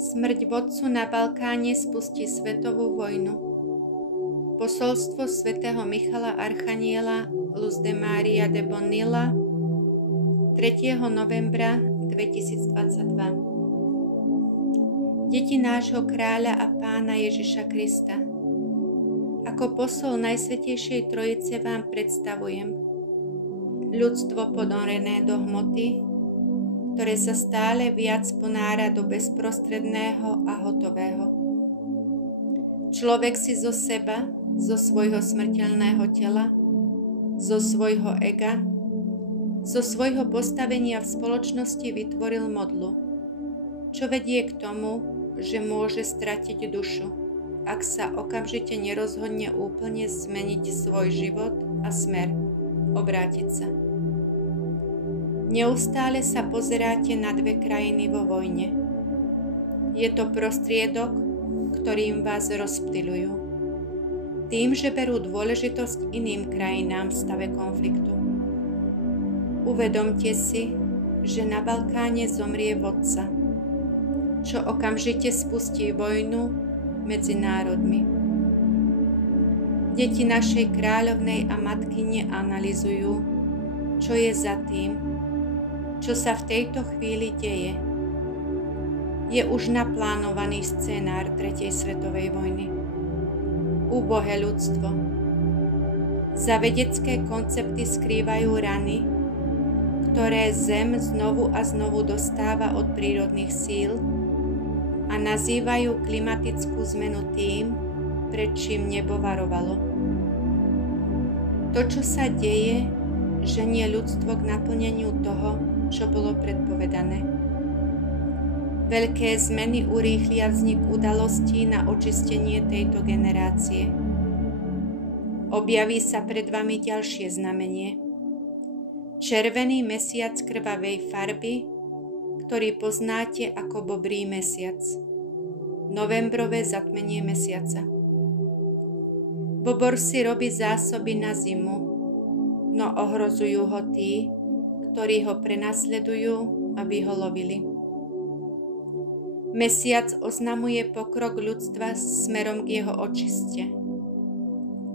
Smrť vodcu na Balkáne spustí svetovú vojnu. Posolstvo svätého Michala Archaniela Luz de Maria de Bonilla 3. novembra 2022. Deti nášho kráľa a pána Ježiša Krista, ako posol Najsvätejšej Trojice vám predstavujem ľudstvo ponorené do hmoty, ktoré sa stále viac ponára do bezprostredného a hotového. Človek si zo seba, zo svojho smrteľného tela, zo svojho ega, zo svojho postavenia v spoločnosti vytvoril modlu, čo vedie k tomu, že môže stratiť dušu, ak sa okamžite nerozhodne úplne zmeniť svoj život a smer, obrátiť sa. Neustále sa pozeráte na dve krajiny vo vojne. Je to prostriedok, ktorým vás rozptyľujú, tým, že berú dôležitosť iným krajinám v stave konfliktu. Uvedomte si, že na Balkáne zomrie vodca, čo okamžite spustí vojnu medzi národmi. Deti našej kráľovnej a matkyne analyzujú, čo je za tým, čo sa v tejto chvíli deje. Je už naplánovaný scenár 3. svetovej vojny. Úbohé ľudstvo. Za vedecké koncepty skrývajú rany, ktoré Zem znovu a znovu dostáva od prírodných síl a nazývajú klimatickú zmenu tým, pred čím nebo varovalo. To, čo sa deje, ženie ľudstvo k naplneniu toho, čo bolo predpovedané. Veľké zmeny urýchlia vznik udalostí na očistenie tejto generácie. Objaví sa pred vami ďalšie znamenie. Červený mesiac krvavej farby, ktorý poznáte ako bobrý mesiac. Novembrové zatmenie mesiaca. Bobor si robí zásoby na zimu, no ohrozujú ho tí, ktorí ho prenasledujú, aby ho lovili. Mesiac oznamuje pokrok ľudstva smerom k jeho očiste.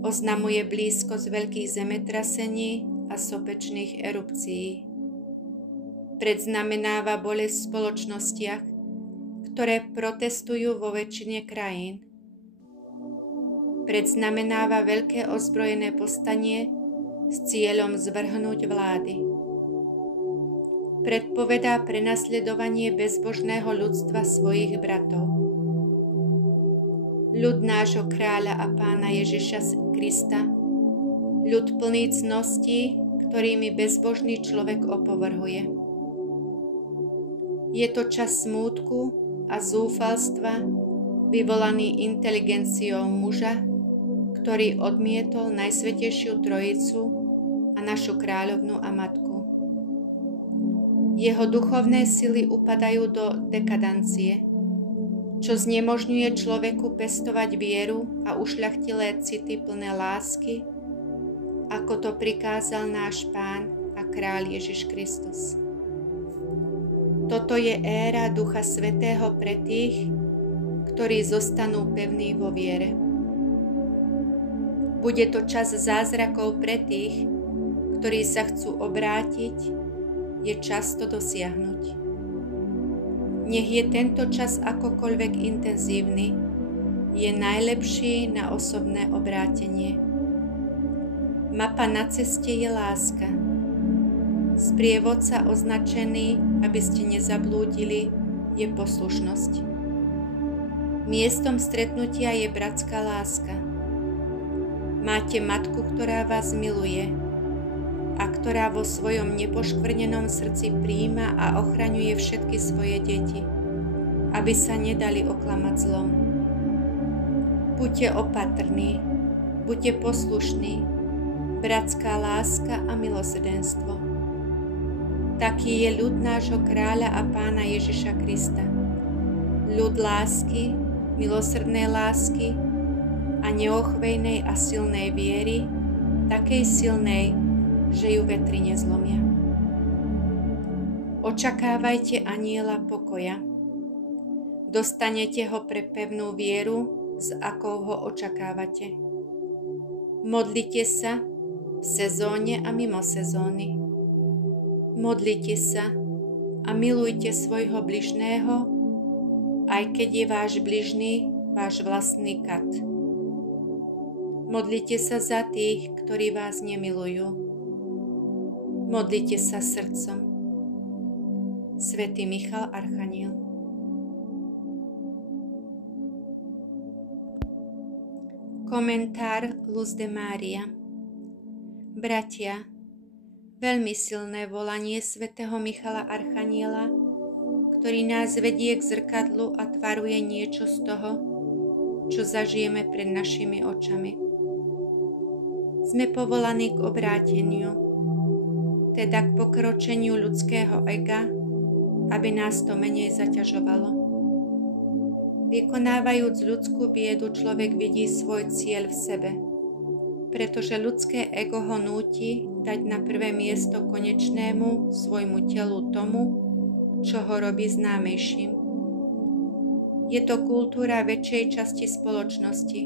Oznamuje blízkosť veľkých zemetrasení a sopečných erupcií. Predznamenáva bolesť v spoločnostiach, ktoré protestujú vo väčšine krajín. Predznamenáva veľké ozbrojené povstanie s cieľom zvrhnúť vlády. Predpovedá prenasledovanie bezbožného ľudstva svojich bratov. Ľud nášho kráľa a pána Ježiša Krista, ľud plný cností, ktorými bezbožný človek opovrhuje. Je to čas smútku a zúfalstva, vyvolaný inteligenciou muža, ktorý odmietol Najsvätejšiu Trojicu a našu kráľovnú a matku. Jeho duchovné sily upadajú do dekadancie, čo znemožňuje človeku pestovať vieru a ušľachtilé city plné lásky, ako to prikázal náš Pán a kráľ Ježiš Kristus. Toto je éra Ducha Svätého pre tých, ktorí zostanú pevní vo viere. Bude to čas zázrakov pre tých, ktorí sa chcú obrátiť, je čas to dosiahnuť. Nech je tento čas akokoľvek intenzívny, je najlepší na osobné obrátenie. Mapa na ceste je láska. Sprievodca označený, aby ste nezablúdili, je poslušnosť. Miestom stretnutia je bratská láska. Máte matku, ktorá vás miluje a ktorá vo svojom nepoškvrnenom srdci prijíma a ochraňuje všetky svoje deti, aby sa nedali oklamať zlom. Buďte opatrní, buďte poslušní, bratská láska a milosrdenstvo. Taký je ľud nášho kráľa a pána Ježiša Krista. Ľud lásky, milosrdnej lásky a neochvejnej a silnej viery, takej silnej, že ju vetry nezlomia. Očakávajte anjela pokoja. Dostanete ho pre pevnú vieru, s akou ho očakávate. Modlite sa v sezóne a mimo sezóny. Modlite sa a milujte svojho bližného, aj keď je váš bližný váš vlastný kat. Modlite sa za tých, ktorí vás nemilujú. Modlite sa srdcom. Svätý Michal Archaniel. Komentár Luz de Mária. Bratia, veľmi silné volanie svätého Michala Archaniela, ktorý nás vedie k zrkadlu a tvaruje niečo z toho, čo zažijeme pred našimi očami. Sme povolaní k obráteniu, teda k pokročeniu ľudského ega, aby nás to menej zaťažovalo. Vykonávajúc ľudskú biedu, človek vidí svoj cieľ v sebe, pretože ľudské ego ho núti dať na prvé miesto konečnému svojmu telu tomu, čo ho robí známejším. Je to kultúra väčšej časti spoločnosti,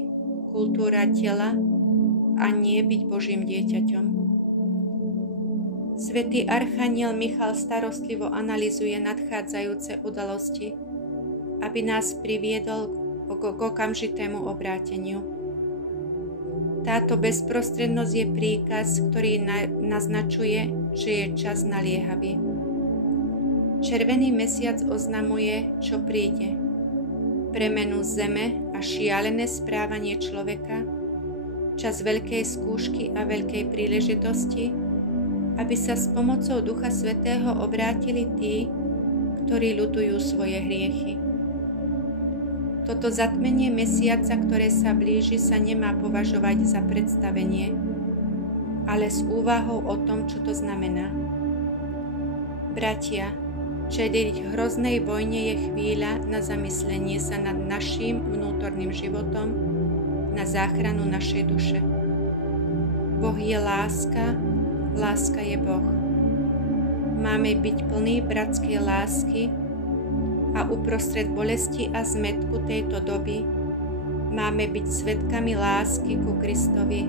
kultúra tela a nie byť Božím dieťaťom. Svätý Archaniel Michal starostlivo analyzuje nadchádzajúce udalosti, aby nás priviedol k okamžitému obráteniu. Táto bezprostrednosť je príkaz, ktorý naznačuje, že je čas naliehavý. Červený mesiac oznamuje, čo príde. Premenu zeme a šialené správanie človeka, čas veľkej skúšky a veľkej príležitosti, aby sa s pomocou Ducha Svätého obrátili tí, ktorí ľutujú svoje hriechy. Toto zatmenie mesiaca, ktoré sa blíži, sa nemá považovať za predstavenie, ale s úvahou o tom, čo to znamená. Bratia, čeliť hroznej vojne je chvíľa na zamyslenie sa nad naším vnútorným životom, na záchranu našej duše. Boh je láska, láska je Boh. Máme byť plní bratskej lásky a uprostred bolesti a zmätku tejto doby máme byť svedkami lásky ku Kristovi,